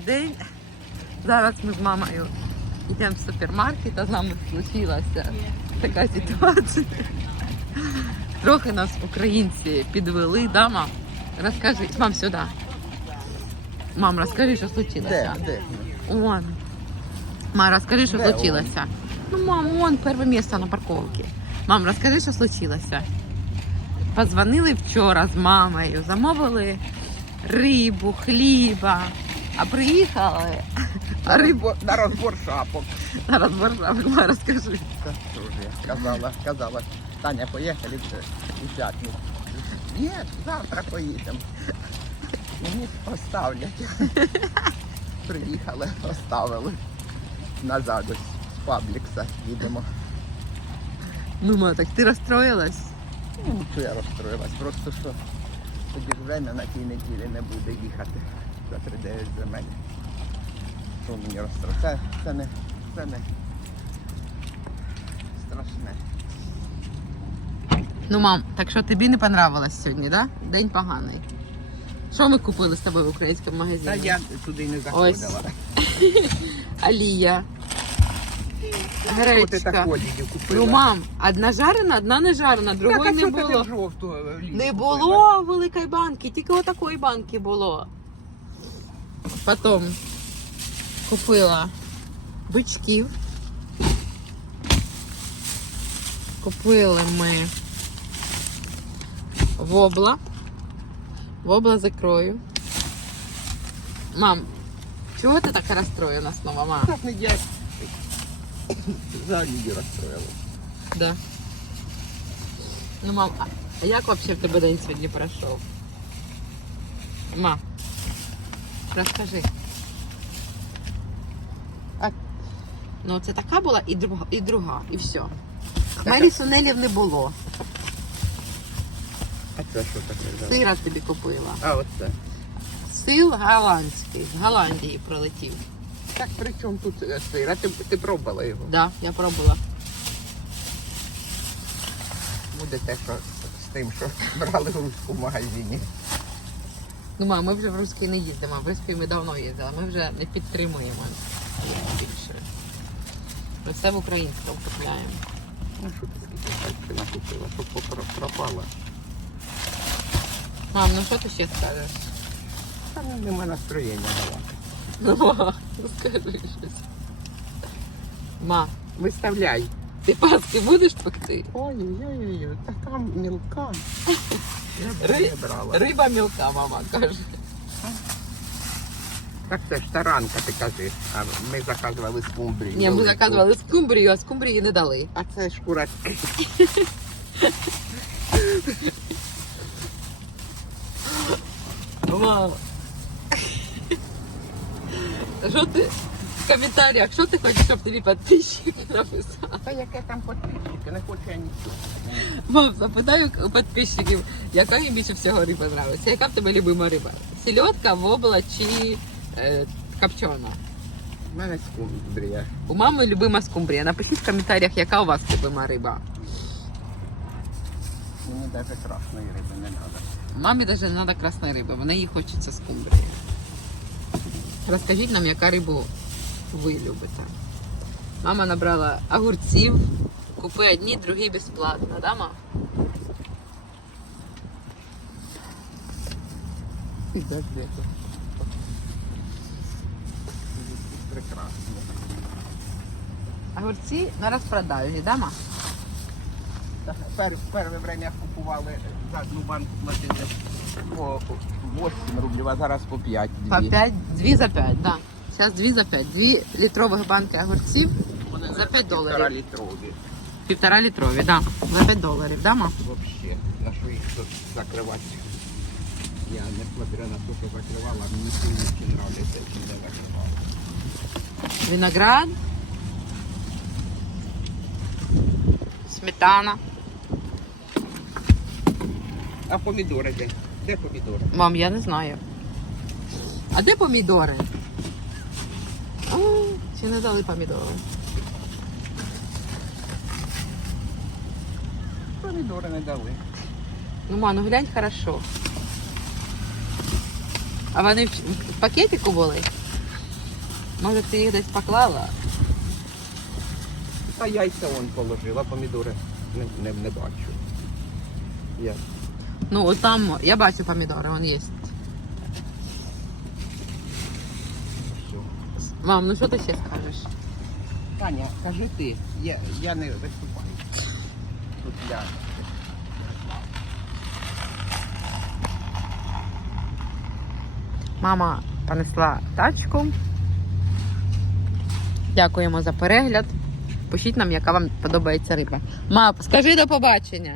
День. Зараз ми з мамою йдемо в супермаркет, а з нами случилася така ситуація. Трохи нас українці підвели, да, мам? Розкажи, мам, сюди. Мам, розкажи, що случилося. Де? Он. Мам, розкажи, що случилося. Ну, мам, вон перше місце на парковці. Мам, розкажи, що случилося. Позвонили вчора з мамою, замовили рибу, хліба, а приїхали. А рибу на розбор шапок. на розбор Мама, розкажи. Та що ж я сказала, сказала, Таня, поїхали в п'ятницю. Ні, завтра поїдемо. Мені поставлять. Приїхали, поставили. Назад ось з Паблікса їдемо. Ну, ма, так ти розстроїлась? Ну, що я розстроїлась, просто що тоді ж время на тій неділі не буде їхати 39 земель. Що мені розстроїло? Це, це не, це не страшне. Ну, мам, так що тобі не понравилось сьогодні, да? День поганий. Що ми купили з тобою в українському магазині? Та я туди не заходила. Алія. Гречка. Ну, мам, одна жарена, одна не жарена, другої не було. жовту Не було великої банки, тільки отакої банки було. Потім купила бичків. Купили ми вобла. Вобла з ікрою. Мам, чого ти так розстроєна знову, мам? Так не я за Лію розстроїла. Да. Ну, мам, а як вообще в тебе день сьогодні пройшов? Мам, Розкажи. А- Ну, це така була і друга, і друга, і все. Мері сунелів не було. А це що таке? Сира тобі купила. А оце. Сил голландський, з Голландії прилетів. Так при чому тут е, сир? А ти, ти пробувала його? Да, я пробувала. Буде те, що з тим, що брали в руську магазині. Ну, мам, ми вже в Руський не їздимо, в Руський ми давно їздили, ми вже не підтримуємо їх більше. Ми все в українському купляємо. Ну що ти скільки пальців накупила, щоб пропала. Мам, ну що ти ще скажеш? Та ну, нема настроєння давати. Ну, ма, ну скажи щось. Ма, Виставляй. Ти паски будеш пекти? Ой-ой-ой, така мілка. Ри-. Риба мілка, мама каже. Так це ж таранка, ти кажеш. А ми заказували скумбрію. Ні, ми заказували скумбрію, а скумбрії не дали. А це ж курочки. Мама. Що ти в коментарях, що ти хочеш, щоб тобі підписчик написав? Та яке там підписчики, не хочу я нічого. Мам, запитаю у підписчиків, яка їм більше всього риба подобається? Яка в тебе любима риба? Сільотка, вобла чи е, копчена? У мене скумбрія. У мами любима скумбрія. Напишіть в коментарях, яка у вас любима риба. Мені навіть красної риби не треба. Мамі навіть не треба красної риби, в неї хочеться скумбрії. Розкажіть нам, яка рибу ви любите. Мама набрала огурців, купи одні, другі безплатно, да, мам? Прекрасно. Огурці на розпродажі, да, мам? Так, пер, перше время купували за одну банку платили по 8 рублів, а зараз по 5. По 5, 2 за 5, да. Зараз 2 за 5. 2 літрових банки огурців за 5 доларів. літрові. Півтора літрові, да. За 5 доларів, да, мам? Вообще, на що їх тут закривати? Я несмотря на те, що закривала, мені сильно не нравиться, що не закривала. Виноград. Сметана. А помідори де? Де помідори? Мам, я не знаю. А де помідори? А, не дали помідори? Помідори не дали. Ну, ма, ну глянь хорошо. А вони в, в пакетику були? Може, ти їх десь поклала? Та яйця он положила, помідори не, не, не бачу. Я Ну, от там, я бачу помідори, вон є. все. Мам, ну що ти ще скажеш? Таня, кажи ти, я, я не виступаю. Тут я. Мама понесла тачку. Дякуємо за перегляд. Пишіть нам, яка вам подобається риба. Ма, скажи до побачення.